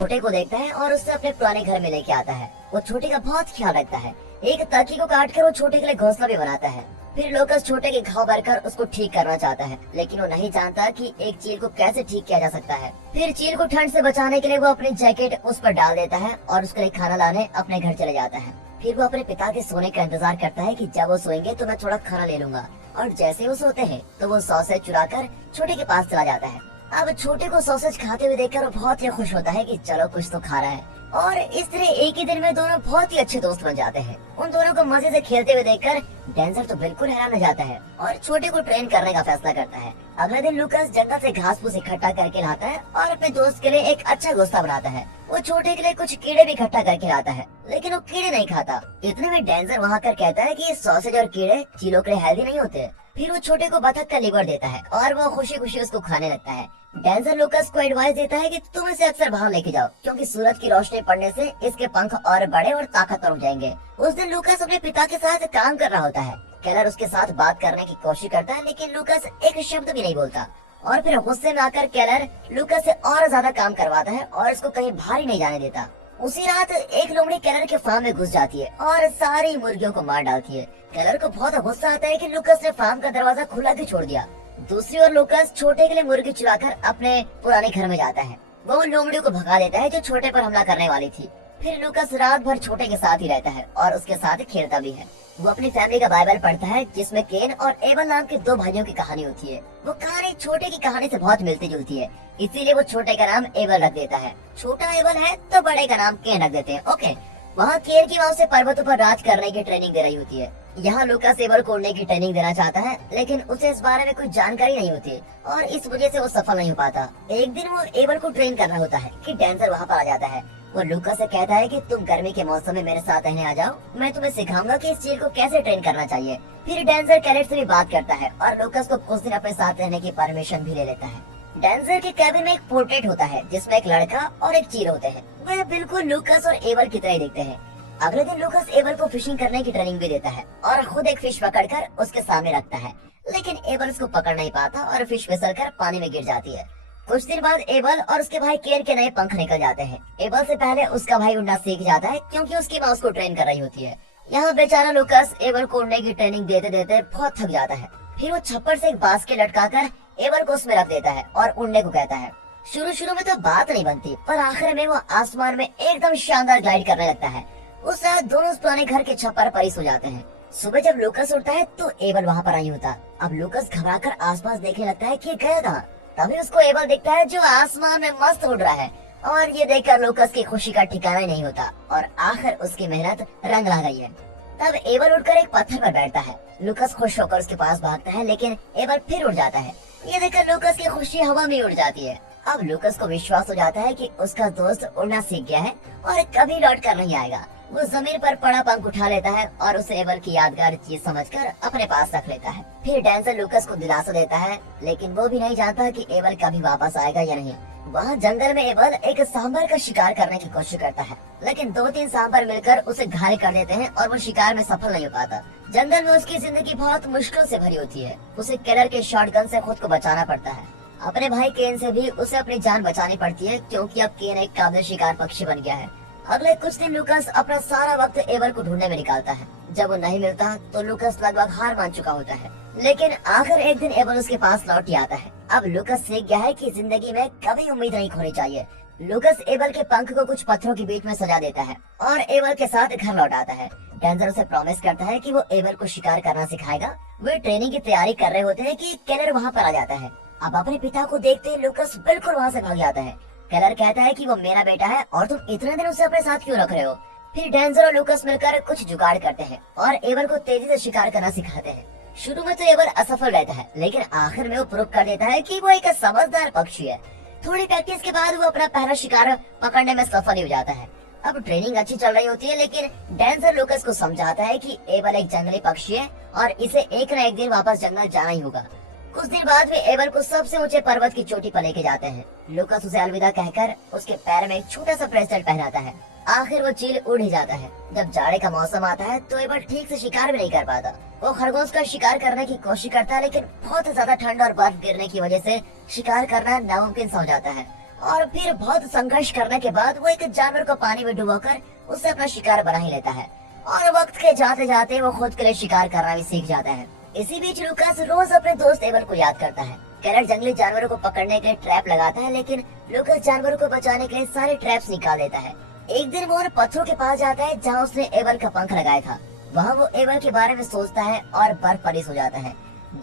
छोटे को देखता है और उससे अपने पुराने घर में लेके आता है। वो छोटे का बहुत ख्याल रखता है। एक तकी को काट कर वो छोटे के लिए घोंसला भी बनाता है। फिर लोकस छोटे के घाव भरकर उसको ठीक करना चाहता है, लेकिन वो नहीं जानता कि एक चील को कैसे ठीक किया जा सकता है। फिर चील को ठंड से बचाने के लिए वो अपनी जैकेट उस पर डाल देता है और उसके लिए खाना लाने अपने घर चले जाता है। फिर वो अपने पिता के सोने का इंतजार करता है कि जब वो सोएंगे तो मैं थोड़ा खाना ले लूंगा, और जैसे वो सोते हैं तो वो सॉसेज चुरा कर छोटे के पास चला जाता है। अब छोटे को सॉसेज खाते हुए देखकर वो बहुत ही खुश होता है कि चलो कुछ तो खा रहा है, और इस तरह एक ही दिन में दोनों बहुत ही अच्छे दोस्त बन जाते हैं। उन दोनों को मजे से खेलते हुए देखकर डेंजर तो बिल्कुल हैरान हो जाता है और छोटे को ट्रेन करने का फैसला करता है। अगले दिन लूकास जंगल से घास फूस इकट्ठा करके लाता है और अपने दोस्त के लिए एक अच्छा घोंसला बनाता है। वो छोटे के लिए कुछ कीड़े भी इकट्ठा करके लाता है, लेकिन वो कीड़े नहीं खाता। इतने में डेंजर वहाँ कर कहता है कि ये सॉसेज और कीड़े चीलों के लिए हेल्दी नहीं होते। फिर वो छोटे को बतख का लीवर देता है और वो खुशी खुशी उसको खाने लगता है। डेंजर लूकास को एडवाइस देता है कि तुम इसे अक्सर बाहर लेके जाओ, क्योंकि सूरज की रोशनी पड़ने से इसके पंख और बड़े और ताकतवर हो जाएंगे। उस दिन लूकास अपने पिता के साथ काम कर रहा होता है। केलर उसके साथ बात करने की कोशिश करता है, लेकिन लूकास एक शब्द भी नहीं बोलता। और फिर गुस्से में आकर केलर लूकास से और ज्यादा काम करवाता है और उसको कहीं भारी नहीं जाने देता। उसी रात एक लोमड़ी केलर के फार्म में घुस जाती है और सारी मुर्गियों को मार डालती है। केलर को बहुत गुस्सा आता है कि लूकास ने फार्म का दरवाजा खुला क्यों छोड़ दिया। दूसरी ओर लूकास छोटे के लिए मुर्गी चुराकर अपने पुराने घर में जाता है। वो उन लोमड़ियों को भगा देता है जो छोटे पर हमला करने वाली थी। फिर लूकास रात भर छोटे के साथ ही रहता है और उसके साथ खेलता भी है। वो अपनी फैमिली का बाइबल पढ़ता है, जिसमें केन और एबल नाम के दो भाइयों की कहानी होती है। वो कहानी छोटे की कहानी से बहुत मिलती जुलती है, इसीलिए वो छोटे का नाम एबल रख देता है। छोटा एबल है तो बड़े का नाम केन रख देते हैं। ओके, वहाँ केन की माँ उसे पर्वतों पर राज करने की ट्रेनिंग दे रही होती है। यहाँ लूकास एबल को उड़ने की ट्रेनिंग देना चाहता है, लेकिन उसे इस बारे में कुछ जानकारी नहीं होती और इस वजह से वो सफल नहीं हो पाता। एक दिन वो एबल को ट्रेन करना होता है कि डेंजर वहाँ पर आ जाता है। वो लूकास से कहता है कि तुम गर्मी के मौसम में मेरे साथ रहने आ जाओ, मैं तुम्हें सिखाऊंगा कि इस चील को कैसे ट्रेन करना चाहिए। फिर डेंजर कैरेट से भी बात करता है और लूकास को कुछ दिन अपने साथ रहने की परमिशन भी ले लेता है। डेंजर के कैबिन में एक पोर्ट्रेट होता है जिसमें एक लड़का और एक चील होते हैं। वह बिल्कुल लूकास और एबल की तरह ही दिखते हैं। अगले दिन लूकास एबल को फिशिंग करने की ट्रेनिंग भी देता है और खुद एक फिश पकड़कर उसके सामने रखता है, लेकिन एबल उसको पकड़ नहीं पाता और फिश फिसलकर पानी में गिर जाती है। कुछ दिन बाद एबल और उसके भाई केन के नए पंख निकल जाते हैं। एबल से पहले उसका भाई उड़ना सीख जाता है, क्योंकि उसकी माँ उसको ट्रेन कर रही होती है। यहाँ बेचारा लूकास एबल को उड़ने की ट्रेनिंग देते देते बहुत थक जाता है। फिर वो छप्पर से एक बास्केट लटकाकर एबल को उसमें रख देता है और उड़ने को कहता है। शुरू में तो बात नहीं बनती, पर आखिर में वो आसमान में एकदम शानदार ग्लाइड करने लगता है। उस रात दोनों उस पुराने घर के छप्पर पर ही सो जाते हैं। सुबह जब लूकास उठता है तो एबल वहाँ पर नहीं होता। अब लूकास घबराकर आसपास देखने लगता है कि गया कहाँ। तभी उसको एबल दिखता है जो आसमान में मस्त उड़ रहा है, और ये देखकर लूकास की खुशी का ठिकाना ही नहीं होता और आखिर उसकी मेहनत रंग ला गई है। तब एबल उठकर एक पत्थर पर बैठता है। लूकास खुश होकर उसके पास भागता है, लेकिन एबल फिर उड़ जाता है। ये देखकर लूकास की खुशी हवा में उड़ जाती है। अब लूकास को विश्वास हो जाता है कि उसका दोस्त उड़ना सीख गया है और कभी लौट कर नहीं आएगा। वो जमीन पर पड़ा पंख उठा लेता है और उसे एबल की यादगार चीज समझकर अपने पास रख लेता है। फिर डेंजर लूकास को दिलासा देता है, लेकिन वो भी नहीं जानता कि एबल कभी वापस आएगा या नहीं। वहाँ जंगल में एबल एक सांबर का शिकार करने की कोशिश करता है, लेकिन 2-3 सांबर मिलकर उसे घायल कर देते हैं और वो शिकार में सफल नहीं हो पाता। जंगल में उसकी जिंदगी बहुत मुश्किल से भरी होती है। उसे केलर के शॉटगन से खुद को बचाना पड़ता है। अपने भाई केन से भी उसे अपनी जान बचानी पड़ती है, क्योंकि अब केन एक काबिल शिकार पक्षी बन गया है। अगले कुछ दिन लूकास अपना सारा वक्त एबल को ढूंढने में निकालता है। जब वो नहीं मिलता तो लूकास लगभग हार मान चुका होता है, लेकिन आखिर एक दिन एबल उसके पास लौट आता है। अब लूकास सीख गया है कि जिंदगी में कभी उम्मीद नहीं खोनी चाहिए। लूकास एबल के पंख को कुछ पत्थरों के बीच में सजा देता है और एबल के साथ घर लौट आता है। डेंजर उसे प्रॉमिस करता है कि वो एबल को शिकार करना सिखाएगा। वे ट्रेनिंग की तैयारी कर रहे होते हैं कि केलर वहाँ पर आ जाता है। अब अपने पिता को देखते लूकास बिल्कुल वहाँ से भाग जाता है। केलर कहता है कि वो मेरा बेटा है और तुम इतने दिन उसे अपने साथ क्यों रख रहे हो। फिर डेंजर और लूकास मिलकर कुछ जुगाड़ करते हैं और एबल को तेजी से शिकार करना सिखाते हैं। शुरू में तो एबल असफल रहता है, लेकिन आखिर में वो प्रूव कर देता है कि वो एक समझदार पक्षी है। थोड़ी प्रैक्टिस के बाद वो अपना पहला शिकार पकड़ने में सफल ही हो जाता है। अब ट्रेनिंग अच्छी चल रही होती है, लेकिन डेंजर लूकास को समझाता है कि एबल एक जंगली पक्षी है और इसे एक न एक दिन वापस जंगल जाना ही होगा। कुछ दिन बाद वे एबल को सबसे ऊंचे पर्वत की चोटी पर लेके जाते हैं। लूकास उसे अलविदा कहकर उसके पैर में एक छोटा सा ब्रेसलेट पहनाता है। आखिर वो चील उड़ ही जाता है। जब जाड़े का मौसम आता है तो एबल ठीक से शिकार भी नहीं कर पाता। वो खरगोश का शिकार करने की कोशिश करता है, लेकिन बहुत ज्यादा ठंड और बर्फ गिरने की वजह से शिकार करना नामुमकिन सा हो जाता है। और फिर बहुत संघर्ष करने के बाद वो एक जानवर को पानी में डुबोकर उससे अपना शिकार बना ही लेता है और वक्त के जाते जाते वो खुद के लिए शिकार करना भी सीख जाता है। इसी बीच लूकास रोज अपने दोस्त एबल को याद करता है। कैलर जंगली जानवरों को पकड़ने के लिए ट्रैप लगाता है, लेकिन लूकास जानवरों को बचाने के लिए सारे ट्रैप्स निकाल देता है। एक दिन वो उन पत्थरों के पास जाता है जहाँ उसने एबल का पंख लगाया था। वहाँ वो एबल के बारे में सोचता है और बर्फ परेश हो जाता है।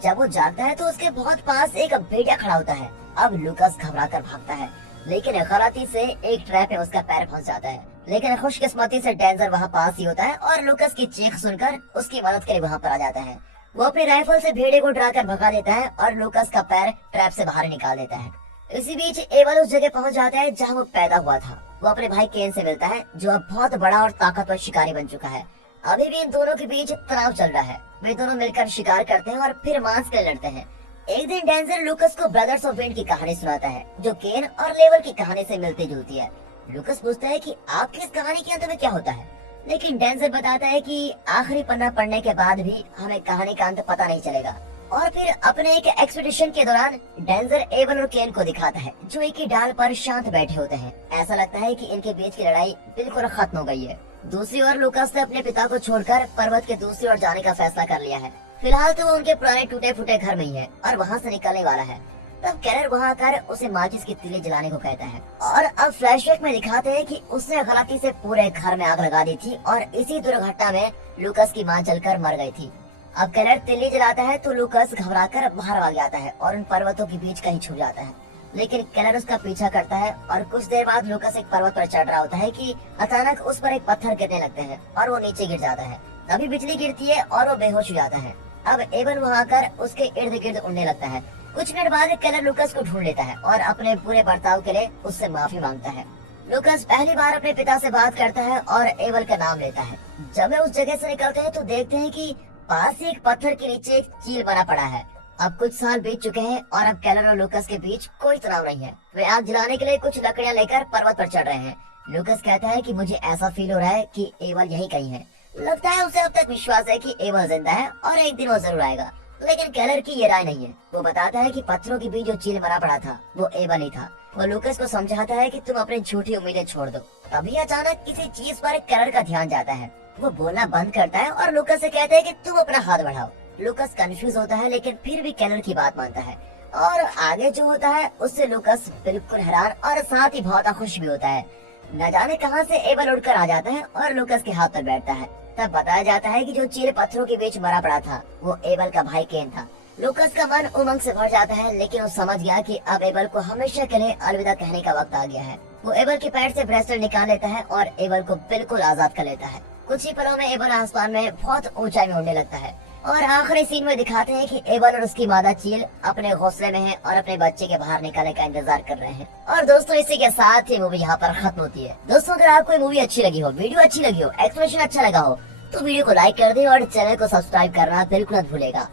जब वो जागता है तो उसके बहुत पास एक भेड़िया खड़ा होता है। अब लूकास घबराकर भागता है, लेकिन गलती से एक ट्रैप में उसका पैर फंस जाता है। लेकिन खुशकिस्मती से डेंजर वहाँ पास ही होता है और लूकास की चीख सुनकर उसकी मदद के लिए वहाँ पर आ जाता है। वो अपनी राइफल से भेड़िए को डराकर भगा देता है और लूकास का पैर ट्रैप से बाहर निकाल देता है। इसी बीच एबल उस जगह पहुँच जाता है जहाँ वो पैदा हुआ था। वो अपने भाई केन से मिलता है, जो अब बहुत बड़ा और ताकतवर शिकारी बन चुका है। अभी भी इन दोनों के बीच तनाव चल रहा है। वे दोनों मिलकर शिकार करते हैं और फिर मांस के लड़ते हैं। एक दिन डेंजर लूकास को ब्रदर्स ऑफ विंड की कहानी सुनाता है, जो केन और लेवल की कहानी से मिलती जुलती है। लूकास पूछता है कि आपकी इस कहानी के अंत में क्या होता है, लेकिन डेंजर बताता है कि आखिरी पन्ना पढ़ने के बाद भी हमें कहानी का अंत पता नहीं चलेगा। और फिर अपने एक एक्सपीडिशन के दौरान डेंजर एबल और केन को दिखाता है, जो एक ही डाल पर शांत बैठे होते हैं। ऐसा लगता है कि इनके बीच की लड़ाई बिल्कुल खत्म हो गई है। दूसरी ओर लूकास ने अपने पिता को छोड़कर पर्वत के दूसरी ओर जाने का फैसला कर लिया है। फिलहाल तो वो उनके पुराने टूटे फूटे घर में ही है और वहाँ से निकलने वाला है। तब कैलर वहाँ आकर उसे माचिस की तीली जलाने को कहता है और अब फ्लैशबैक में दिखाते हैं कि उसने गलती से पूरे घर में आग लगा दी थी और इसी दुर्घटना में लूकास की मां जलकर मर गई थी। अब कैलर तीली जलाता है तो लूकास घबराकर बाहर भाग जाता है और उन पर्वतों के बीच कहीं छुप जाता है। लेकिन कैलर उसका पीछा करता है और कुछ देर बाद लूकास एक पर्वत पर चढ़ रहा होता है कि अचानक उस पर एक पत्थर गिरने लगते हैं और वो नीचे गिर जाता है। तभी बिजली गिरती है और वो बेहोश हो जाता है। अब एबल वहाँ आकर उसके इर्द गिर्द उड़ने लगता है। कुछ मिनट बाद कैलर लूकास को ढूंढ लेता है और अपने पूरे बर्ताव के लिए उससे माफी मांगता है। लूकास पहली बार अपने पिता से बात करता है और एबल का नाम लेता है। जब वे उस जगह से निकलते हैं तो देखते हैं कि पास ही एक पत्थर के नीचे एक चील बना पड़ा है। अब कुछ साल बीत चुके हैं और अब कैलर और लूकास के बीच कोई तनाव नहीं है। वे आग जलाने के लिए कुछ लकड़ियां लेकर पर्वत पर चढ़ रहे हैं। लूकास कहता है कि मुझे ऐसा फील हो रहा है कि एबल यही कहीं है। लगता है उसे अब तक विश्वास है कि एबल जिंदा है और एक दिन वो जरूर आएगा। लेकिन कैलर की ये राय नहीं है। वो बताता है कि पत्थरों के बीच जो चील मरा पड़ा था वो एबल ही था। वो लूकास को समझाता है कि तुम अपनी झूठी उम्मीदें छोड़ दो। तभी अचानक किसी चीज पर कैलर का ध्यान जाता है। वो बोलना बंद करता है और लूकास से कहता है कि तुम अपना हाथ बढ़ाओ। लूकास कंफ्यूज होता है, लेकिन फिर भी कैलर की बात मानता है और आगे जो होता है उससे लूकास बिल्कुल हैरान और साथ ही बहुत खुश भी होता है। न जाने कहां से एबल उड़कर आ जाता है और लूकास के हाथ पर बैठता है। तब बताया जाता है कि जो चील पत्थरों के बीच मरा पड़ा था वो एबल का भाई केन था। लूकास का मन उमंग से भर जाता है, लेकिन वो समझ गया कि अब एबल को हमेशा के लिए अलविदा कहने का वक्त आ गया है। वो एबल के पैर से ब्रेसलेट निकाल लेता है और एबल को बिल्कुल आजाद कर लेता है। कुछ ही पलों में एबल आसमान में बहुत ऊंचाई में उड़ने लगता है और आखिरी सीन में दिखाते हैं कि एबल और उसकी मादा चील अपने घोंसले में है और अपने बच्चे के बाहर निकलने का इंतजार कर रहे हैं। और दोस्तों इसी के साथ ही मूवी यहाँ पर खत्म होती है। दोस्तों अगर आपको ये मूवी अच्छी लगी हो, वीडियो अच्छी लगी हो, एक्सप्लेनेशन अच्छा लगा हो तो वीडियो को लाइक कर दे और चैनल को सब्सक्राइब करना बिल्कुल मत भूलेगा।